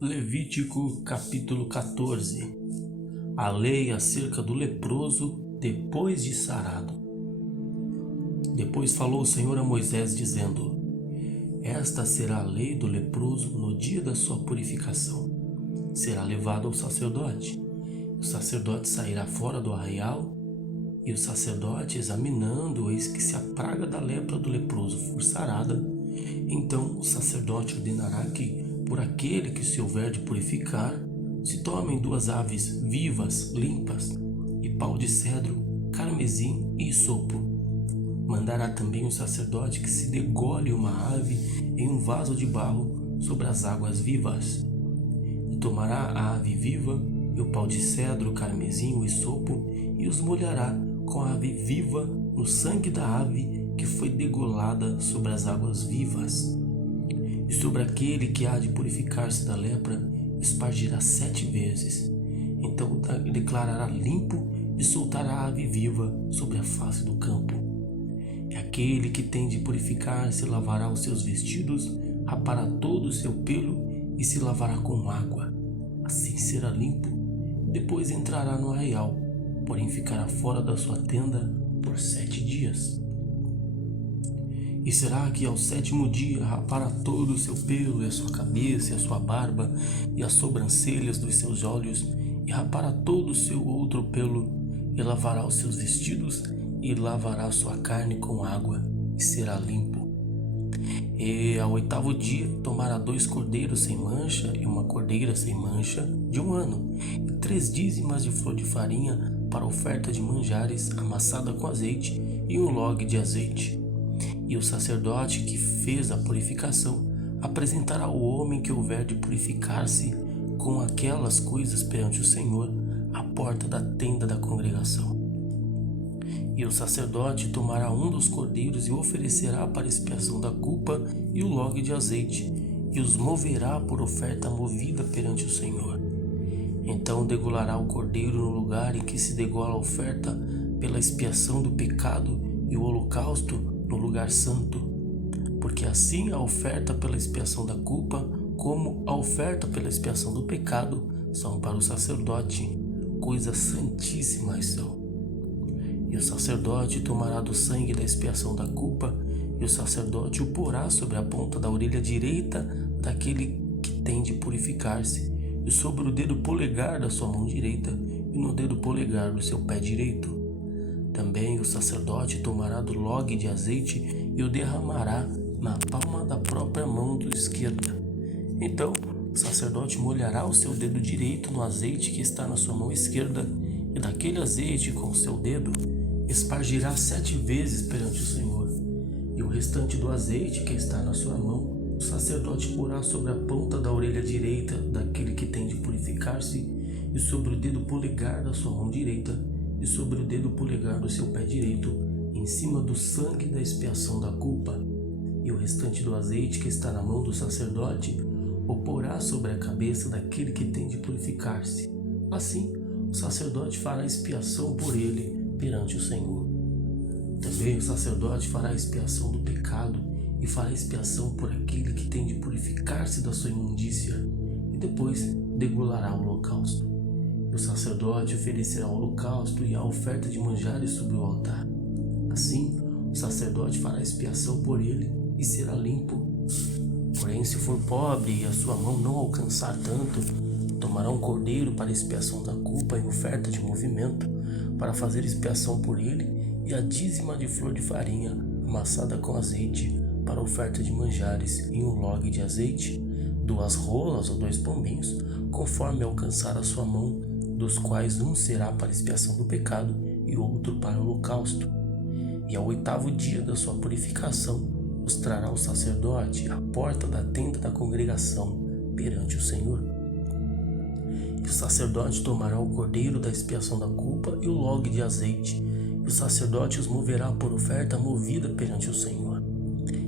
Levítico capítulo 14. A lei acerca do leproso depois de sarado. Depois falou o Senhor a Moisés dizendo: Esta será a lei do leproso no dia da sua purificação. Será levado ao sacerdote. O sacerdote sairá fora do arraial, e o sacerdote, examinando, eis que se a praga da lepra do leproso for sarada, então o sacerdote ordenará que, por aquele que se houver de purificar, se tomem 2 aves vivas, limpas, e pau de cedro, carmesim e isopo. Mandará também o sacerdote que se degole uma ave em um vaso de barro sobre as águas vivas. E tomará a ave viva e o pau de cedro, carmesim, o isopo, e os molhará com a ave viva no sangue da ave que foi degolada sobre as águas vivas. E sobre aquele que há de purificar-se da lepra, espargirá 7 vezes. Então declarará limpo e soltará a ave viva sobre a face do campo. E aquele que tem de purificar-se lavará os seus vestidos, rapará todo o seu pelo e se lavará com água. Assim será limpo. Depois entrará no arraial, porém ficará fora da sua tenda por 7 dias. E será que ao 7º dia rapará todo o seu pelo, e a sua cabeça, e a sua barba, e as sobrancelhas dos seus olhos, e rapará todo o seu outro pelo, e lavará os seus vestidos, e lavará a sua carne com água, e será limpo. E ao 8º dia tomará 2 cordeiros sem mancha, e uma cordeira sem mancha, de 1 ano, e 3 dízimas de flor de farinha para oferta de manjares, amassada com azeite, e 1 log de azeite. E o sacerdote que fez a purificação apresentará o homem que houver de purificar-se com aquelas coisas perante o Senhor à porta da tenda da congregação. E o sacerdote tomará um dos cordeiros e o oferecerá para expiação da culpa e o log de azeite, e os moverá por oferta movida perante o Senhor. Então degolará o cordeiro no lugar em que se degola a oferta pela expiação do pecado e o holocausto no lugar santo, porque assim a oferta pela expiação da culpa como a oferta pela expiação do pecado são para o sacerdote, coisas santíssimas são. E o sacerdote tomará do sangue da expiação da culpa, e o sacerdote o porá sobre a ponta da orelha direita daquele que tem de purificar-se, e sobre o dedo polegar da sua mão direita, e no dedo polegar do seu pé direito. Também o sacerdote tomará do log de azeite e o derramará na palma da própria mão esquerda. Então o sacerdote molhará o seu dedo direito no azeite que está na sua mão esquerda, e daquele azeite com o seu dedo espargirá 7 vezes perante o Senhor. E o restante do azeite que está na sua mão, o sacerdote porá sobre a ponta da orelha direita daquele que tem de purificar-se, e sobre o dedo polegar da sua mão direita, e sobre o dedo polegar do seu pé direito, em cima do sangue da expiação da culpa. E o restante do azeite que está na mão do sacerdote o porá sobre a cabeça daquele que tem de purificar-se. Assim, o sacerdote fará expiação por ele perante o Senhor. Também o sacerdote fará expiação do pecado e fará expiação por aquele que tem de purificar-se da sua imundícia, e depois degolará o holocausto. O sacerdote oferecerá o holocausto e a oferta de manjares sobre o altar. Assim, o sacerdote fará expiação por ele e será limpo. Porém, se for pobre e a sua mão não alcançar tanto, tomará um cordeiro para expiação da culpa em oferta de movimento, para fazer expiação por ele, e a dízima de flor de farinha amassada com azeite para oferta de manjares em 1 log de azeite, 2 rolas ou 2 pombinhos, conforme alcançar a sua mão, dos quais um será para expiação do pecado e outro para o holocausto. E ao 8º dia da sua purificação, os trará o sacerdote à porta da tenda da congregação perante o Senhor. E o sacerdote tomará o cordeiro da expiação da culpa e o log de azeite, e o sacerdote os moverá por oferta movida perante o Senhor.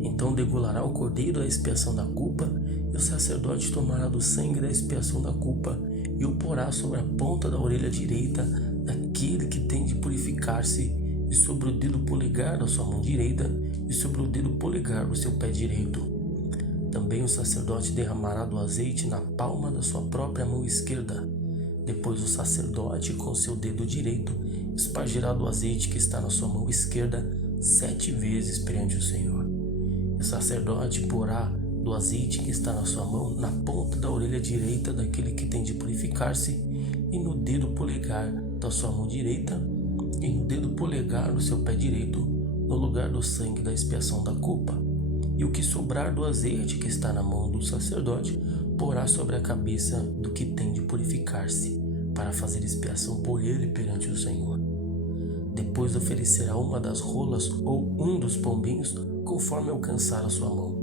Então degolará o cordeiro da expiação da culpa, e o sacerdote tomará do sangue da expiação da culpa e o porá sobre a ponta da orelha direita daquele que tem de purificar-se, e sobre o dedo polegar da sua mão direita, e sobre o dedo polegar do seu pé direito. Também o sacerdote derramará do azeite na palma da sua própria mão esquerda. Depois o sacerdote, com seu dedo direito, espargirá do azeite que está na sua mão esquerda 7 vezes perante o Senhor. E o sacerdote porá do azeite que está na sua mão na ponta da orelha direita daquele que tem de purificar-se, e no dedo polegar da sua mão direita, e no dedo polegar do seu pé direito, no lugar do sangue da expiação da culpa. E o que sobrar do azeite que está na mão do sacerdote, porá sobre a cabeça do que tem de purificar-se, para fazer expiação por ele perante o Senhor. Depois oferecerá uma das rolas ou um dos pombinhos, conforme alcançar a sua mão.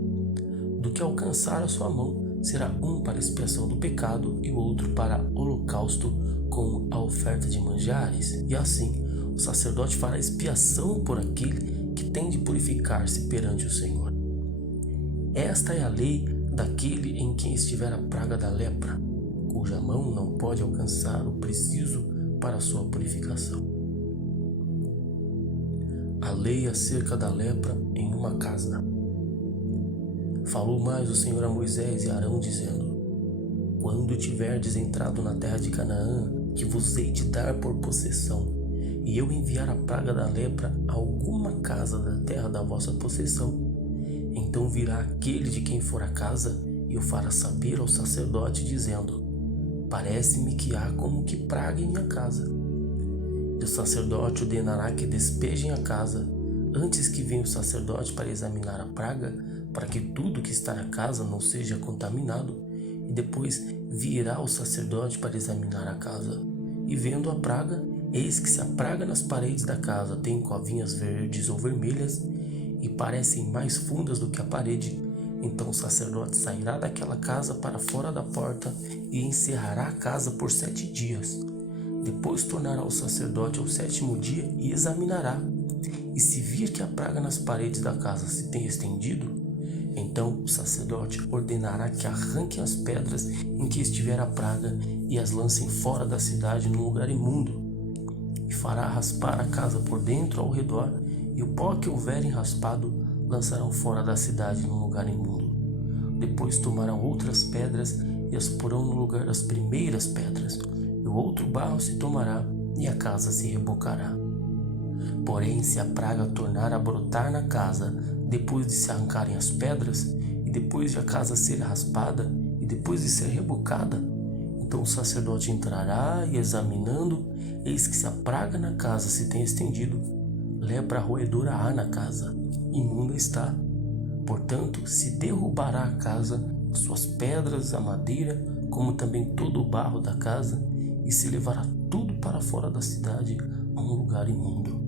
Do que alcançar a sua mão, será um para expiação do pecado e o outro para holocausto com a oferta de manjares. E assim, o sacerdote fará expiação por aquele que tem de purificar-se perante o Senhor. Esta é a lei daquele em quem estiver a praga da lepra, cuja mão não pode alcançar o preciso para a sua purificação. A lei acerca da lepra em uma casa. Falou mais o Senhor a Moisés e a Arão, dizendo: Quando tiverdes entrado na terra de Canaã, que vos hei de dar por possessão, e eu enviar a praga da lepra a alguma casa da terra da vossa possessão, então virá aquele de quem for a casa e o fará saber ao sacerdote, dizendo: Parece-me que há como que praga em minha casa. E o sacerdote ordenará que despejem a casa, antes que venha o sacerdote para examinar a praga, para que tudo que está na casa não seja contaminado, e depois virá o sacerdote para examinar a casa. E vendo a praga, eis que se a praga nas paredes da casa tem covinhas verdes ou vermelhas, e parecem mais fundas do que a parede, então o sacerdote sairá daquela casa para fora da porta e encerrará a casa por 7 dias. Depois tornará o sacerdote ao 7º dia e examinará. E se vir que a praga nas paredes da casa se tem estendido, então o sacerdote ordenará que arranquem as pedras em que estiver a praga e as lancem fora da cidade num lugar imundo. E fará raspar a casa por dentro ao redor, e o pó que houverem raspado lançarão fora da cidade num lugar imundo. Depois tomarão outras pedras e as porão no lugar das primeiras pedras, e o outro barro se tomará e a casa se rebocará. Porém, se a praga tornar a brotar na casa, depois de se arrancarem as pedras, e depois de a casa ser raspada, e depois de ser rebocada, então o sacerdote entrará e, examinando, eis que se a praga na casa se tem estendido, lepra roedora há na casa, imunda está. Portanto, se derrubará a casa, as suas pedras, a madeira, como também todo o barro da casa, e se levará tudo para fora da cidade a um lugar imundo.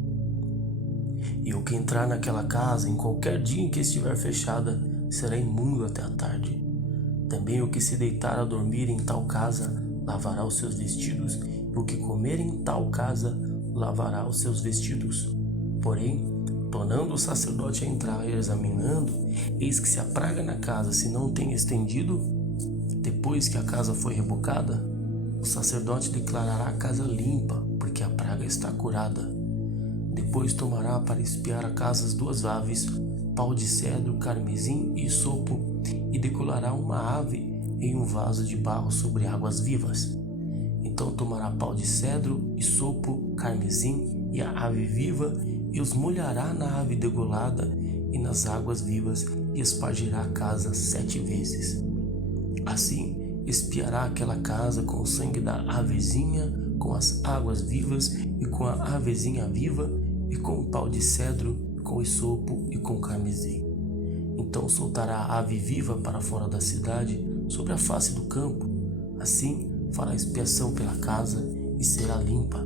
E o que entrar naquela casa em qualquer dia em que estiver fechada será imundo até a tarde. Também o que se deitar a dormir em tal casa lavará os seus vestidos, e o que comer em tal casa lavará os seus vestidos. Porém, tornando o sacerdote a entrar e examinando, eis que se a praga na casa se não tem estendido, depois que a casa foi rebocada, o sacerdote declarará a casa limpa, porque a praga está curada. Depois tomará para espiar a casa as 2 aves, pau de cedro, carmesim e isopo, e decolará uma ave em um vaso de barro sobre águas vivas. Então tomará pau de cedro, isopo, carmesim e a ave viva, e os molhará na ave degolada e nas águas vivas, e espargirá a casa 7 vezes. Assim, espiará aquela casa com o sangue da avezinha, com as águas vivas e com a avezinha viva, e com o pau de cedro, com o isopo e com o carmesim. Então soltará a ave viva para fora da cidade, sobre a face do campo. Assim fará expiação pela casa e será limpa.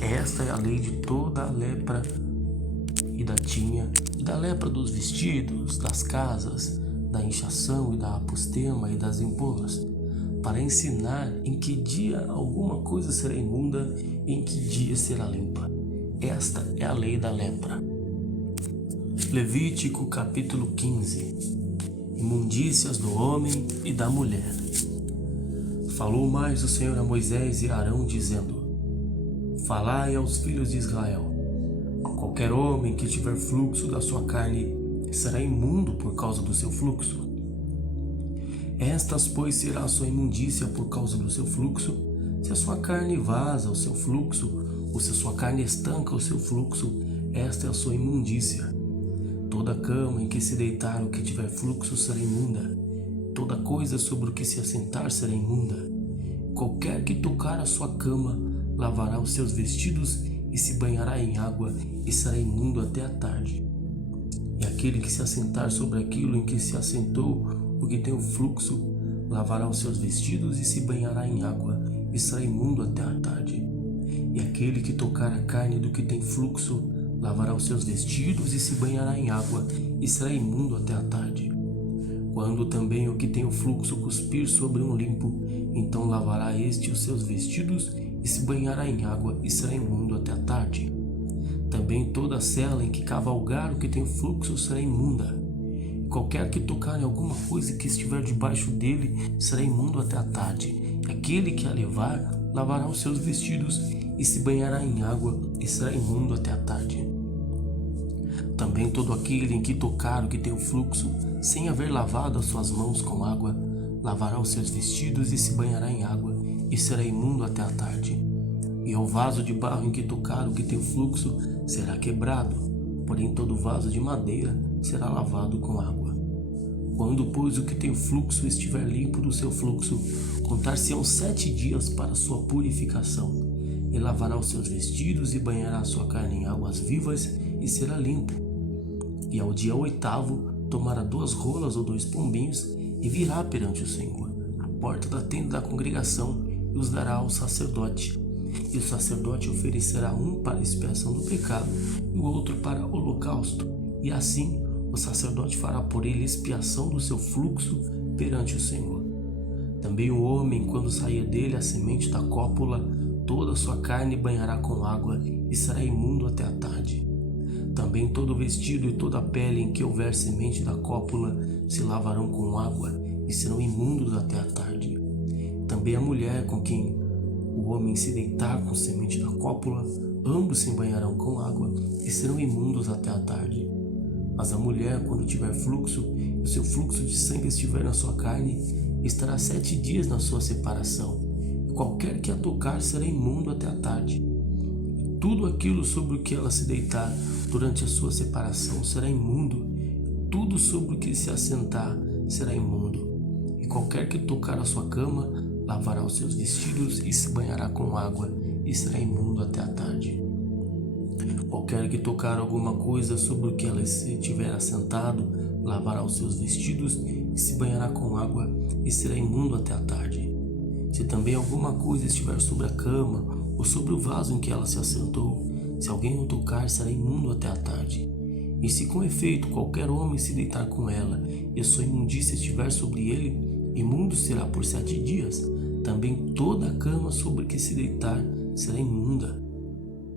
Esta é a lei de toda a lepra e da tinha, e da lepra dos vestidos, das casas, da inchação e da apostema e das empolas, para ensinar em que dia alguma coisa será imunda e em que dia será limpa. Esta é a lei da lepra. Levítico capítulo 15. Imundícias do homem e da mulher. Falou mais o Senhor a Moisés e a Arão, dizendo: Falai aos filhos de Israel: qualquer homem que tiver fluxo da sua carne será imundo por causa do seu fluxo. Estas, pois, será a sua imundícia por causa do seu fluxo. Se a sua carne vaza o seu fluxo, ou se a sua carne estanca o seu fluxo, esta é a sua imundícia. Toda cama em que se deitar o que tiver fluxo será imunda. Toda coisa sobre o que se assentar será imunda. Qualquer que tocar a sua cama lavará os seus vestidos e se banhará em água e será imundo até a tarde. E aquele que se assentar sobre aquilo em que se assentou o que tem o fluxo lavará os seus vestidos e se banhará em água e será imundo até a tarde. E aquele que tocar a carne do que tem fluxo lavará os seus vestidos e se banhará em água e será imundo até a tarde. Quando também o que tem o fluxo cuspir sobre um limpo, então lavará este os seus vestidos e se banhará em água e será imundo até a tarde. Também toda cela em que cavalgar o que tem o fluxo será imunda. E qualquer que tocar em alguma coisa que estiver debaixo dele será imundo até a tarde. E aquele que a levar lavará os seus vestidos e se banhará em água e será imundo até a tarde. Também todo aquele em que tocar o que tem o fluxo, sem haver lavado as suas mãos com água, lavará os seus vestidos e se banhará em água e será imundo até a tarde. E ao vaso de barro em que tocar o que tem o fluxo será quebrado, porém todo vaso de madeira será lavado com água. Quando, pois, o que tem o fluxo estiver limpo do seu fluxo, contar-se-ão 7 dias para sua purificação. E lavará os seus vestidos e banhará a sua carne em águas vivas e será limpo. E ao dia 8º tomará 2 rolas ou 2 pombinhos e virá perante o Senhor, à porta da tenda da congregação, e os dará ao sacerdote. E o sacerdote oferecerá um para expiação do pecado e o outro para holocausto. E assim o sacerdote fará por ele expiação do seu fluxo perante o Senhor. Também o homem, quando sair dele a semente da cópula, toda a sua carne banhará com água e será imundo até a tarde. Também todo vestido e toda a pele em que houver semente da cópula se lavarão com água e serão imundos até a tarde. Também a mulher com quem o homem se deitar com semente da cópula, ambos se banharão com água e serão imundos até a tarde. Mas a mulher, quando tiver fluxo, e o seu fluxo de sangue estiver na sua carne, estará 7 dias na sua separação, e qualquer que a tocar será imundo até a tarde. E tudo aquilo sobre o que ela se deitar durante a sua separação será imundo, tudo sobre o que se assentar será imundo. E qualquer que tocar a sua cama, lavará os seus vestidos e se banhará com água, e será imundo até a tarde. Qualquer que tocar alguma coisa sobre o que ela se tiver assentado, lavará os seus vestidos e se banhará com água, e será imundo até a tarde. Se também alguma coisa estiver sobre a cama, ou sobre o vaso em que ela se assentou, se alguém o tocar, será imundo até a tarde. E se com efeito qualquer homem se deitar com ela, e a sua imundícia estiver sobre ele, imundo será por 7 dias. Também toda a cama sobre que se deitar será imunda.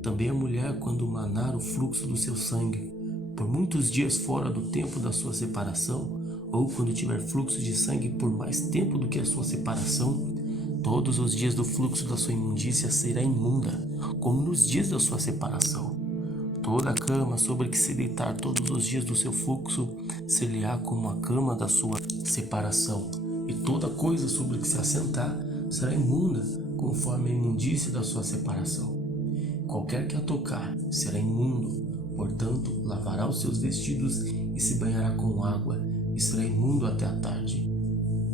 Também a mulher, quando manar o fluxo do seu sangue, por muitos dias fora do tempo da sua separação, ou quando tiver fluxo de sangue por mais tempo do que a sua separação, todos os dias do fluxo da sua imundícia será imunda, como nos dias da sua separação. Toda a cama sobre que se deitar todos os dias do seu fluxo ser-lhe-á como a cama da sua separação, e toda coisa sobre que se assentar será imunda, conforme a imundícia da sua separação. Qualquer que a tocar será imundo, portanto lavará os seus vestidos e se banhará com água, e será imundo até a tarde.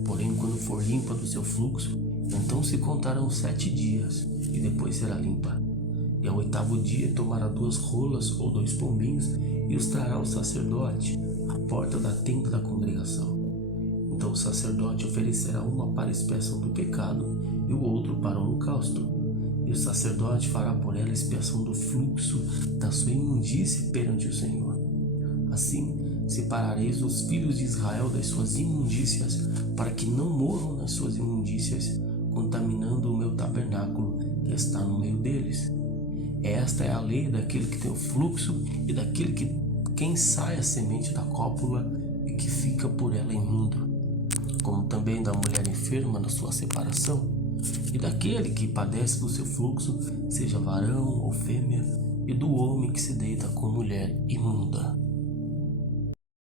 Porém, quando for limpa do seu fluxo, então se contarão 7 dias, e depois será limpa. E ao 8º dia tomará 2 rolas ou 2 pombinhos, e os trará ao sacerdote, à porta da tenda da congregação. Então o sacerdote oferecerá uma para expiação do pecado e o outro para o holocausto. E o sacerdote fará por ela expiação do fluxo da sua imundície perante o Senhor. Assim, separareis os filhos de Israel das suas imundícias, para que não morram nas suas imundícias, contaminando o meu tabernáculo que está no meio deles. Esta é a lei daquele que tem o fluxo e daquele que quem sai a semente da cópula e que fica por ela imundo, como também da mulher enferma na sua separação, e daquele que padece do seu fluxo, seja varão ou fêmea, e do homem que se deita com mulher imunda.